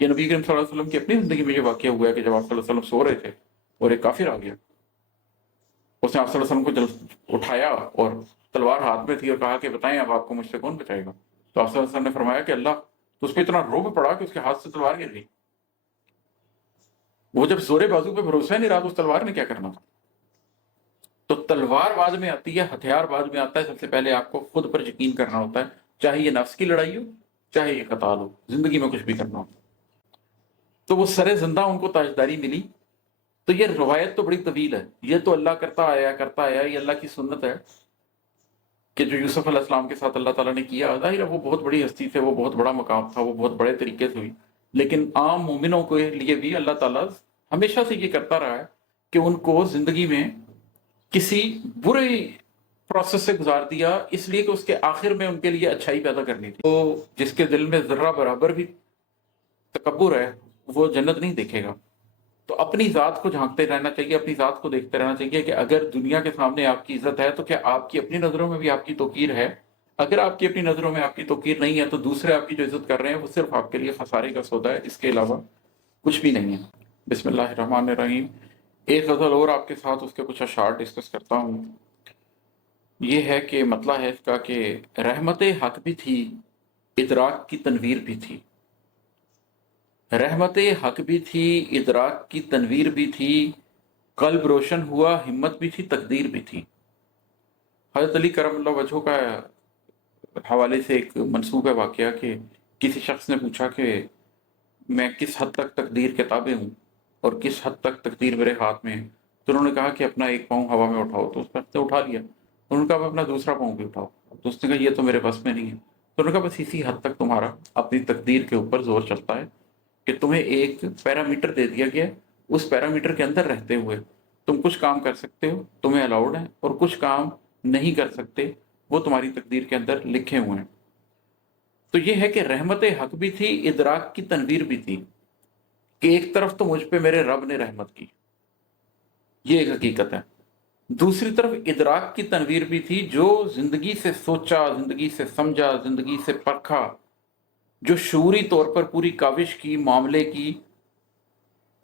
یہ نبی کریم صلی اللہ علیہ وسلم کی اپنی زندگی میں یہ واقعہ ہوا ہے کہ جب آپ صلی اللہ علیہ وسلم سو رہے تھے اور ایک کافر آ گیا، اس نے آپ صلی اللہ علیہ وسلم کو اٹھایا اور تلوار ہاتھ میں تھی اور کہا کہ بتائیں اب آپ کو مجھ سے کون بچائے گا؟ تو آپ صلی اللہ علیہ وسلم نے فرمایا کہ اللہ، تو اس پہ اتنا رعب پڑا کہ اس کے ہاتھ سے تلوار گر گئی۔ وہ جب زور بازو پہ بھروسہ نہیں رہا تو اس تلوار نے کیا کرنا تھا؟ تو تلوار بعد میں آتی ہے، ہتھیار بعد میں آتا ہے، سب سے پہلے آپ کو خود پر یقین کرنا ہوتا ہے، چاہے یہ نفس کی لڑائی ہو، چاہے یہ قتال ہو، زندگی میں کچھ بھی کرنا ہو۔ تو وہ سرے زندہ ان کو تاجداری ملی۔ تو یہ روایت تو بڑی طویل ہے، یہ تو اللہ کرتا آیا، یہ اللہ کی سنت ہے کہ جو یوسف علیہ السلام کے ساتھ اللہ تعالیٰ نے کیا، ظاہر ہے وہ بہت بڑی ہستی تھے، وہ بہت بڑا مقام تھا، وہ بہت بڑے طریقے سے ہوئی، لیکن عام مومنوں کے لیے بھی اللہ تعالیٰ ہمیشہ سے یہ کرتا رہا ہے کہ ان کو زندگی میں کسی برے پروسیس سے گزار دیا، اس لیے کہ اس کے آخر میں ان کے لیے اچھائی پیدا کرنی تھی۔ تو جس کے دل میں ذرہ برابر بھی تکبر ہے وہ جنت نہیں دیکھے گا۔ تو اپنی ذات کو جھانکتے رہنا چاہیے، اپنی ذات کو دیکھتے رہنا چاہیے کہ اگر دنیا کے سامنے آپ کی عزت ہے تو کیا آپ کی اپنی نظروں میں بھی آپ کی توقیر ہے؟ اگر آپ کی اپنی نظروں میں آپ کی توقیر نہیں ہے تو دوسرے آپ کی جو عزت کر رہے ہیں وہ صرف آپ کے لیے خسارے کا سودا ہے، اس کے علاوہ کچھ بھی نہیں ہے۔ بسم اللہ الرحمن الرحیم۔ ایک غزل اور آپ کے ساتھ اس کے کچھ اشعار ڈسکس کرتا ہوں۔ یہ ہے کہ مطلب ہے اس کا کہ رحمت حق بھی تھی، ادراک کی تنویر بھی تھی۔ رحمت حق بھی تھی، ادراک کی تنویر بھی تھی، قلب روشن ہوا، ہمت بھی تھی، تقدیر بھی تھی۔ حضرت علی کرم اللہ وجہہ کا حوالے سے ایک منسوب ہے واقعہ کہ کسی شخص نے پوچھا کہ میں کس حد تک تقدیر کے تابع ہوں اور کس حد تک تقدیر میرے ہاتھ میں ہے؟ تو انہوں نے کہا کہ اپنا ایک پاؤں ہوا میں اٹھاؤ، تو اس نے اٹھا لیا۔ انہوں نے کہا اپنا دوسرا پاؤں بھی اٹھاؤ، تو اس نے کہا یہ تو میرے بس میں نہیں ہے۔ تو انہوں نے کہا بس اسی حد تک تمہارا اپنی تقدیر کے اوپر زور چلتا ہے کہ تمہیں ایک پیرامیٹر دے دیا گیا ہے، اس پیرامیٹر کے اندر رہتے ہوئے تم کچھ کام کر سکتے ہو، تمہیں الاؤڈ ہے، اور کچھ کام نہیں کر سکتے، وہ تمہاری تقدیر کے اندر لکھے ہوئے ہیں۔ تو یہ ہے کہ رحمت حق بھی تھی، ادراک کی تنویر بھی تھی، کہ ایک طرف تو مجھ پہ میرے رب نے رحمت کی، یہ ایک حقیقت ہے، دوسری طرف ادراک کی تنویر بھی تھی، جو زندگی سے سوچا، زندگی سے سمجھا، زندگی سے پرکھا، جو شعوری طور پر پوری کاوش کی،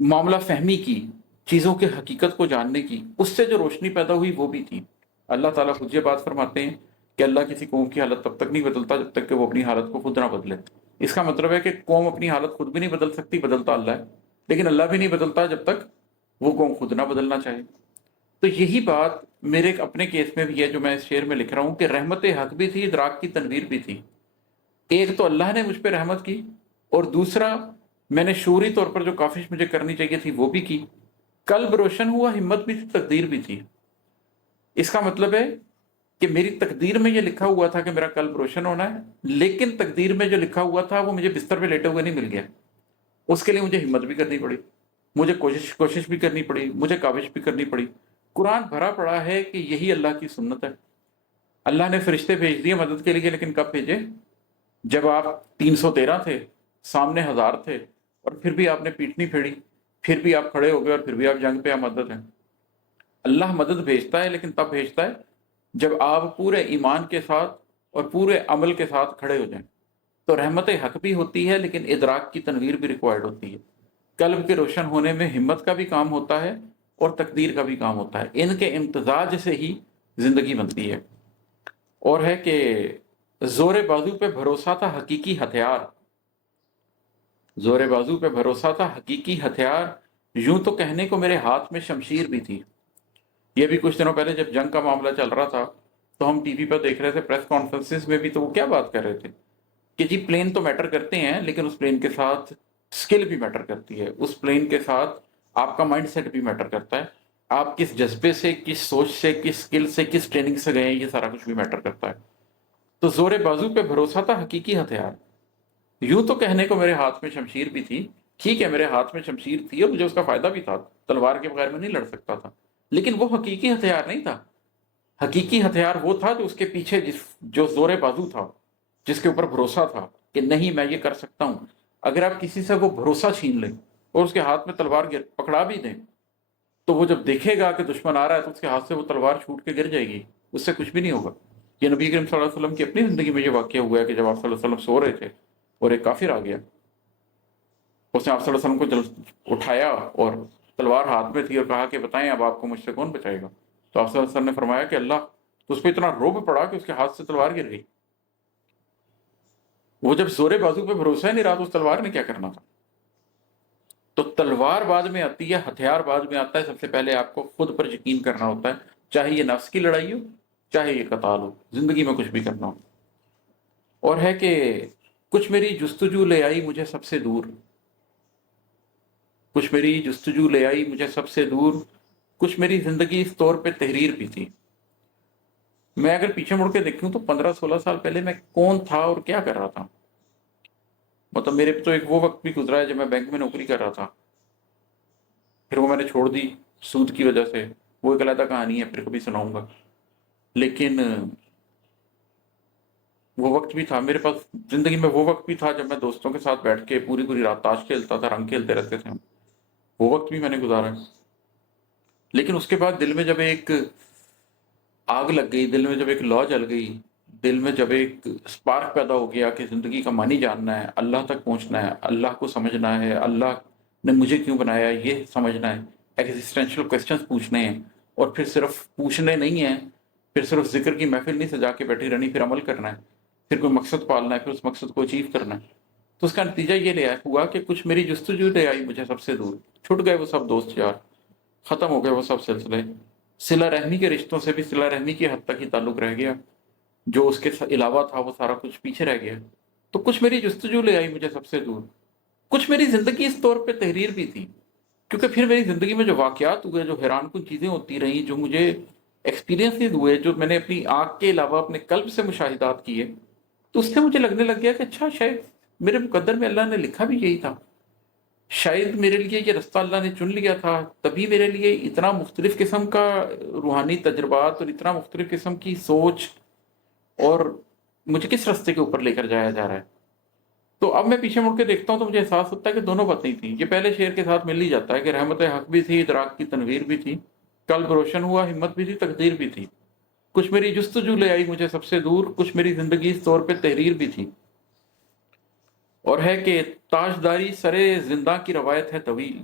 معاملہ فہمی کی، چیزوں کے حقیقت کو جاننے کی، اس سے جو روشنی پیدا ہوئی وہ بھی تھی۔ اللہ تعالیٰ خود یہ بات فرماتے ہیں کہ اللہ کسی قوم کی حالت تب تک نہیں بدلتا جب تک کہ وہ اپنی حالت کو خود نہ بدلے۔ اس کا مطلب ہے کہ قوم اپنی حالت خود بھی نہیں بدل سکتی، بدلتا اللہ ہے، لیکن اللہ بھی نہیں بدلتا جب تک وہ قوم خود نہ بدلنا چاہے۔ تو یہی بات میرے اپنے کیس میں بھی ہے جو میں اس شعر میں لکھ رہا ہوں، کہ رحمت حق بھی تھی، ادراک کی تنویر بھی تھی۔ ایک تو اللہ نے مجھ پہ رحمت کی، اور دوسرا میں نے شعوری طور پر جو کاوش مجھے کرنی چاہیے تھی وہ بھی کی، قلب روشن ہوا، ہمت بھی تھی، تقدیر بھی تھی۔ اس کا مطلب ہے کہ میری تقدیر میں یہ لکھا ہوا تھا کہ میرا قلب روشن ہونا ہے، لیکن تقدیر میں جو لکھا ہوا تھا وہ مجھے بستر پہ لیٹے ہوئے نہیں مل گیا، اس کے لیے مجھے ہمت بھی کرنی پڑی، مجھے کوشش بھی کرنی پڑی، مجھے کاوش بھی کرنی پڑی۔ قرآن بھرا پڑا ہے کہ یہی اللہ کی سنت ہے۔ اللہ نے فرشتے بھیج دیے مدد کے لیے، لیکن کب بھیجے؟ جب آپ 313 تھے، سامنے 1000 تھے، اور پھر بھی آپ نے پیٹ نہیں پھیڑی، پھر بھی آپ کھڑے ہو گئے، اور پھر بھی آپ جنگ پہ مدد ہیں۔ اللہ مدد بھیجتا ہے، لیکن تب بھیجتا ہے جب آپ پورے ایمان کے ساتھ اور پورے عمل کے ساتھ کھڑے ہو جائیں۔ تو رحمت حق بھی ہوتی ہے، لیکن ادراک کی تنویر بھی ریکوائرڈ ہوتی ہے۔ قلب کے روشن ہونے میں ہمت کا بھی کام ہوتا ہے اور تقدیر کا بھی کام ہوتا ہے، ان کے امتزاج سے ہی زندگی بنتی ہے۔ اور ہے کہ زور بازو پہ بھروسہ تھا حقیقی ہتھیار، زور بازو پہ بھروسہ تھا حقیقی ہتھیار، یوں تو کہنے کو میرے ہاتھ میں شمشیر بھی تھی۔ یہ بھی کچھ دنوں پہلے جب جنگ کا معاملہ چل رہا تھا تو ہم ٹی وی پر دیکھ رہے تھے، پریس کانفرنسز میں بھی، تو وہ کیا بات کر رہے تھے کہ جی پلین تو میٹر کرتے ہیں، لیکن اس پلین کے ساتھ سکل بھی میٹر کرتی ہے، اس پلین کے ساتھ آپ کا مائنڈ سیٹ بھی میٹر کرتا ہے، آپ کس جذبے سے، کس سوچ سے، کس سکل سے، کس ٹریننگ سے گئے ہیں، یہ سارا کچھ بھی میٹر کرتا ہے۔ تو زور بازو پہ بھروسہ تھا حقیقی ہتھیار، یوں تو کہنے کو میرے ہاتھ میں شمشیر بھی تھی۔ ٹھیک ہے، میرے ہاتھ میں شمشیر تھی اور مجھے اس کا فائدہ بھی تھا، تلوار کے بغیر میں نہیں لڑ سکتا تھا، لیکن وہ حقیقی ہتھیار نہیں تھا۔ حقیقی ہتھیار وہ تھا جو اس کے پیچھے جو زور بازو تھا، جس کے اوپر بھروسہ تھا کہ نہیں میں یہ کر سکتا ہوں۔ اگر آپ کسی سے وہ بھروسہ چھین لیں اور اس کے ہاتھ میں تلوار پکڑا بھی دیں، تو وہ جب دیکھے گا کہ دشمن آ رہا ہے تو اس کے ہاتھ سے وہ تلوار چھوٹ کے گر جائے گی، اس سے کچھ بھی نہیں ہوگا۔ یہ نبی کریم صلی اللہ علیہ وسلم کی اپنی زندگی میں یہ واقعہ ہوا ہے کہ جب آپ صلی اللہ علیہ وسلم سو رہے تھے اور ایک کافر آ گیا، उसने आप सल्लल्लाहु अलैहि वसल्लम को उठाया और तलवार हाथ में थी और कहा कि बताएं अब आपको मुझसे कौन बचाएगा। तो आप सल्लल्लाहु अलैहि वसल्लम ने फरमाया कि अल्लाह। तो उस पर इतना रोब पड़ा कि उसके हाथ से तलवार गिर गई। वो जब जोरे बाजू पे भरोसा ही नहीं रहा तो उस तलवार ने क्या करना था। तो तलवार बाद में आती है, हथियार बाद में आता है। सबसे पहले आपको खुद पर यकीन करना होता है, चाहे ये नफ्स की लड़ाई हो, चाहे ये कताल हो, जिंदगी में कुछ भी करना हो। और है कि कुछ मेरी जुस्तजू ले आई मुझे सबसे दूर, कुछ मेरी जुस्तजू ले आई मुझे सबसे दूर, कुछ मेरी जिंदगी इस तौर पे तहरीर भी थी। मैं अगर पीछे मुड़ के देखूं तो 15-16 साल पहले मैं कौन था और क्या कर रहा था। मतलब मेरे पे तो एक वो वक्त भी गुजरा है जब मैं बैंक में नौकरी कर रहा था, फिर वो मैंने छोड़ दी सूद की वजह से। वो एक अलग कहानी है, फिर कभी सुनाऊंगा। लेकिन वो वक्त भी था मेरे पास, जिंदगी में वो वक्त भी था जब मैं दोस्तों के साथ बैठ के पूरी पूरी रात ताश खेलता था, रंग खेलते रहते थे हम। वो वक्त भी मैंने गुजारा है। लेकिन उसके बाद दिल में जब एक आग लग गई, दिल में जब एक लौ जल गई, दिल में जब एक स्पार्क पैदा हो गया कि जिंदगी का मानी जानना है, अल्लाह तक पहुंचना है, अल्लाह को समझना है, अल्लाह ने मुझे क्यों बनाया ये समझना है, एग्जिस्टेंशियल क्वेश्चंस पूछने हैं। और फिर सिर्फ पूछने नहीं है, फिर सिर्फ जिक्र की महफिल नहीं सजा के बैठी रहनी, फिर अमल करना है, फिर कोई मकसद पालना है, फिर उस मकसद को अचीव करना है। तो उसका नतीजा ये ले आया हुआ कि कुछ मेरी जुस्तजू ले आई मुझे सबसे दूर, छुट गए वो सब दोस्त यार, खत्म हो गए वो सब सिलसिले, सिला रहमी के रिश्तों से भी सिला रहमी की हद तक ही ताल्लुक रह गया, जो उसके अलावा था वो सारा कुछ पीछे रह गया। तो कुछ मेरी जुस्तजू ले आई मुझे सबसे दूर, कुछ मेरी जिंदगी इस तौर पे तहरीर भी थी। क्योंकि फिर मेरी जिंदगी में जो वाकयात हुए, जो हैरानकुन चीजें होती रही, जो मुझे एक्सपीरियंसेस हुए, जो मैंने अपनी आंख के अलावा अपने कल्ब से मुशाहिदात किए, तो उससे मुझे लगने लग गया कि अच्छा शायद मेरे मुकद्दर में अल्लाह ने लिखा भी यही था। शायद मेरे लिए ये रास्ता अल्लाह ने चुन लिया था, तभी मेरे लिए इतना मुख्तलिफ किस्म का रूहानी तजर्बात और इतना मुख्तलिफ किस्म की सोच, और मुझे किस रास्ते के ऊपर लेकर जाया जा रहा है। तो अब मैं पीछे मुड़ के देखता हूँ तो मुझे एहसास होता है कि दोनों बातें थी। ये पहले शेर के साथ मिल ही जाता है कि रहमत हक भी थी, इदराक की तनवीर भी थी, कल्ब रोशन हुआ, हिम्मत भी थी, तकदीर भी थी। कुछ मेरी जुस्तजू ले आई मुझे सबसे दूर, कुछ मेरी जिंदगी इस तौर पे तहरीर भी थी। और है कि ताजदारी सरे जिंदा की रवायत है तवील,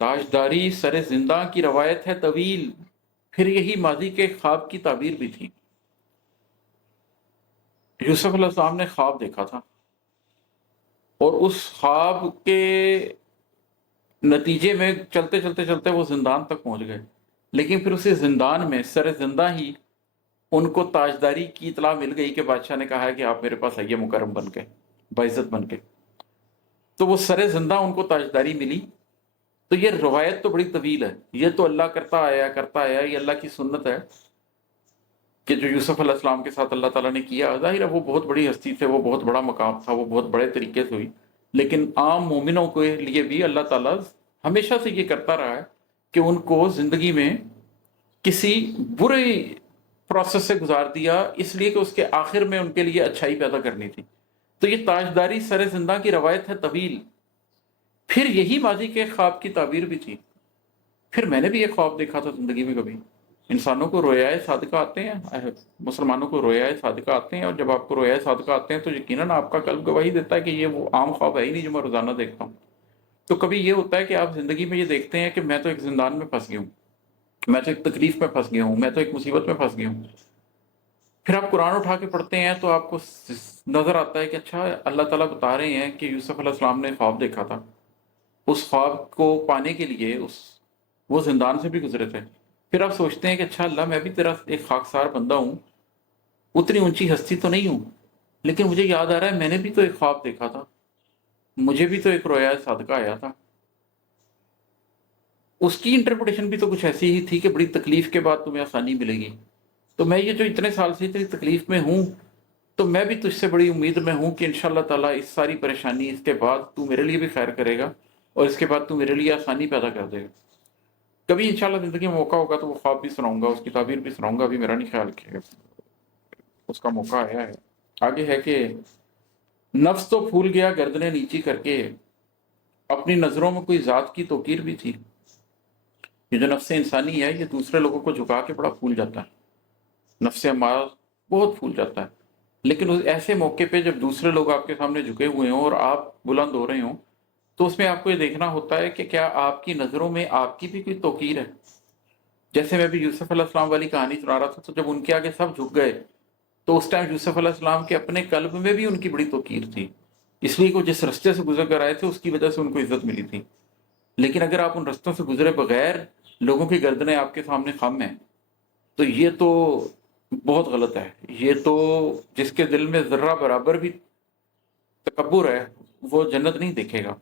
ताजदारी सरे जिंदा की रवायत है तवील, फिर यही माजी के ख्वाब की ताबीर भी थी। यूसुफ अलैहिस्सलाम ने ख्वाब देखा था और उस ख्वाब के नतीजे में चलते चलते चलते वो जिंदान तक पहुंच गए। लेकिन फिर उसी जिंदान में सरे जिंदा ही उनको ताजदारी की इतला मिल गई कि बादशाह ने कहा है कि आप मेरे पास आइए मुकर्रम बन के, बाइज्जत बन के। तो वो सरे जिंदा उनको ताजदारी मिली। तो ये रवायत तो बड़ी तवील है, ये तो अल्लाह करता आया, ये अल्लाह की सुन्नत है कि जो यूसुफ अलैहिस्सलाम के साथ अल्लाह ताला ने किया। जाहिर है वो बहुत बड़ी हस्ती थे, वो बहुत बड़ा मकाम था, वो बहुत बड़े तरीके से हुई। लेकिन आम मोमिनों के लिए भी अल्लाह ताला हमेशा से ये करता रहा है कि उनको जिंदगी में किसी बुरे प्रोसेस से गुजार दिया, इसलिए कि उसके आखिर में उनके लिए अच्छाई पैदा करनी थी। तो ये ताजदारी सरे जिंदा की रवायत है तवील, फिर यही माजी के ख्वाब की ताबीर भी थी। फिर मैंने भी एक ख्वाब देखा था जिंदगी में। कभी इंसानों को रोयाए सादिका आते हैं, मुसलमानों को रोयाए सादिका आते हैं, और जब आपको रोयाए सादिका आते हैं तो यकीनन आपका कल्ब गवाही देता है कि ये वो आम ख्वाब है ही नहीं जो मैं रोजाना देखता हूँ। तो कभी ये होता है कि आप जिंदगी में ये देखते हैं कि मैं तो एक जिंदान में फंस गया हूँ, मैं तो एक तकलीफ में फंस गया हूँ, मैं तो एक मुसीबत में फंस गया हूँ। फिर आप कुरान उठा के पढ़ते हैं तो आपको नजर आता है कि अच्छा अल्लाह ताला बता रहे हैं कि यूसुफ अलैहिस्सलाम ने ख्वाब देखा था, उस ख्वाब को पाने के लिए वो जिंदान से भी गुजरे थे। फिर आप सोचते हैं कि अच्छा अल्लाह मैं भी तेरा एक खाकसार बंदा हूँ, उतनी ऊंची हस्ती तो नहीं हूँ, लेकिन मुझे याद आ रहा है मैंने भी तो एक ख्वाब देखा था, मुझे भी तो एक रोया सादका आया था, उसकी इंटरप्रिटेशन भी तो कुछ ऐसी ही थी कि बड़ी तकलीफ के बाद तुम्हें आसानी मिलेगी। तो मैं ये जो इतने साल से इतनी तकलीफ में हूँ, तो मैं भी तुझसे बड़ी उम्मीद में हूँ कि इंशाल्लाह ताला इस सारी परेशानी इसके बाद तू मेरे लिए भी खैर करेगा और इसके बाद तू मेरे लिए आसानी पैदा कर देगा। कभी इंशाल्लाह जिंदगी में मौका होगा तो वो ख्वाब भी सुनाऊंगा, उसकी ताबीर भी सुनाऊंगा, अभी मेरा नहीं ख्याल किया उसका मौका आया है। आगे है कि नफ्स तो फूल गया गर्दने नीची करके, अपनी नजरों में कोई जात की तौकीर भी थी। ये जो नफ्स इंसानी है ये दूसरे लोगों को झुका के बड़ा फूल जाता है, नफ्स हमारा बहुत फूल जाता है। लेकिन उस ऐसे मौके पे जब दूसरे लोग आपके सामने झुके हुए हों और आप बुलंद हो रहे हों, तो उसमें आपको ये देखना होता है कि क्या आपकी नज़रों में आपकी भी कोई तौकीर है। जैसे मैं भी यूसुफ अलैहिस्सलाम वाली कहानी सुना रहा था, तो जब उनके आगे सब झुक गए, तो उस टाइम यूसुफ अलैहिस्सलाम के अपने कल्ब में भी उनकी बड़ी तौकीर थी, इसलिए वो जिस रास्ते से गुजर कर आए थे उसकी वजह से उनको इज्जत मिली थी। लेकिन अगर आप उन रास्तों से गुजरे बगैर लोगों की गर्दनें आपके सामने खम हैं, तो ये तो बहुत गलत है। ये तो जिसके दिल में जर्रा बराबर भी तकब्बुर है, वो जन्नत नहीं देखेगा।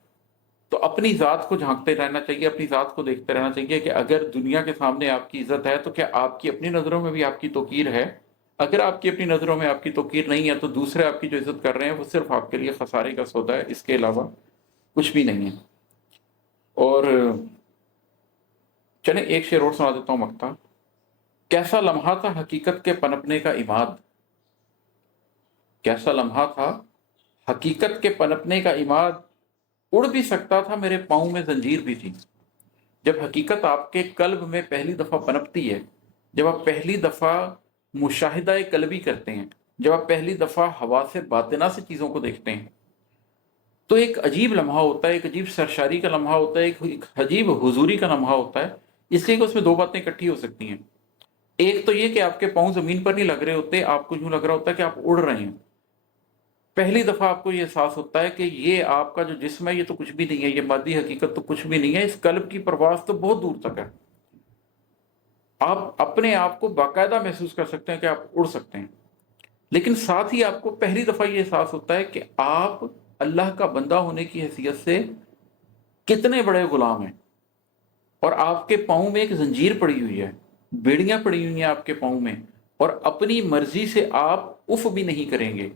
तो अपनी ज़ात को झांकते रहना चाहिए, अपनी ज़ात को देखते रहना चाहिए कि अगर दुनिया के सामने आपकी इज्जत है तो क्या आपकी अपनी नज़रों में भी आपकी तौकीर है। अगर आपकी अपनी नज़रों में आपकी तौकीर नहीं है, तो दूसरे आपकी जो इज्जत कर रहे हैं वो सिर्फ आपके लिए खसारे का सौदा है, इसके अलावा कुछ भी नहीं है। और चले एक शेर और सुना देता हूँ मक्ता। कैसा लम्हा था हकीकत के पनपने का इमाद, कैसा लम्हा था हकीकत के पनपने का इमाद, उड़ भी सकता था मेरे पाँव में जंजीर भी थी। जब हकीकत आपके कल्ब में पहली दफ़ा पनपती है, जब आप पहली दफ़ा मुशाहिदा कल्बी करते हैं, जब आप पहली दफ़ा हवा से बातिना से चीज़ों को देखते हैं, तो एक अजीब लम्हा होता है, एक अजीब सरशारी का लम्हा होता है, एक अजीब हुजूरी का लम्हा होता है। इसलिए कि उसमें दो बातें इकट्ठी हो सकती हैं। एक तो ये कि आपके पाँव ज़मीन पर नहीं लग रहे होते, आपको यूँ लग रहा होता है कि आप उड़ रहे हैं। पहली दफ़ा आपको ये एहसास होता है कि ये आपका जो जिस्म है ये तो कुछ भी नहीं है, ये मादी हकीकत तो कुछ भी नहीं है, इस कल्ब की परवाज़ तो बहुत दूर तक है। आप अपने आप को बाकायदा महसूस कर सकते हैं कि आप उड़ सकते हैं। लेकिन साथ ही आपको पहली दफ़ा ये एहसास होता है कि आप अल्लाह का बंदा होने की हैसियत से कितने बड़े गुलाम हैं, और आपके पाँव में एक जंजीर पड़ी हुई है, बेड़ियां पड़ी हुई हैं आपके पाँव में, और अपनी मर्जी से आप उफ भी नहीं करेंगे,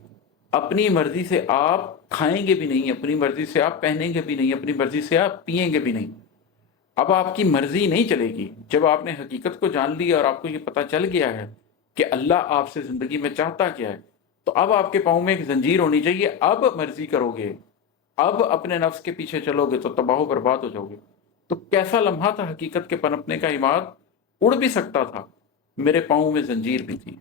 अपनी मर्जी से आप खाएंगे भी नहीं, अपनी मर्जी से आप पहनेंगे भी नहीं, अपनी मर्जी से आप पिएंगे भी नहीं। अब आपकी मर्जी नहीं चलेगी। जब आपने हकीकत को जान लिया और आपको ये पता चल गया है कि अल्लाह आपसे ज़िंदगी में चाहता क्या है, तो अब आपके पाँव में एक जंजीर होनी चाहिए। अब मर्जी करोगे, अब अपने नफ्स के पीछे चलोगे तो तबाह बर्बाद हो जाओगे। तो कैसा लम्हा था हकीकत के पनपने का इमाद, उड़ भी सकता था, मेरे पाँव में जंजीर भी थी।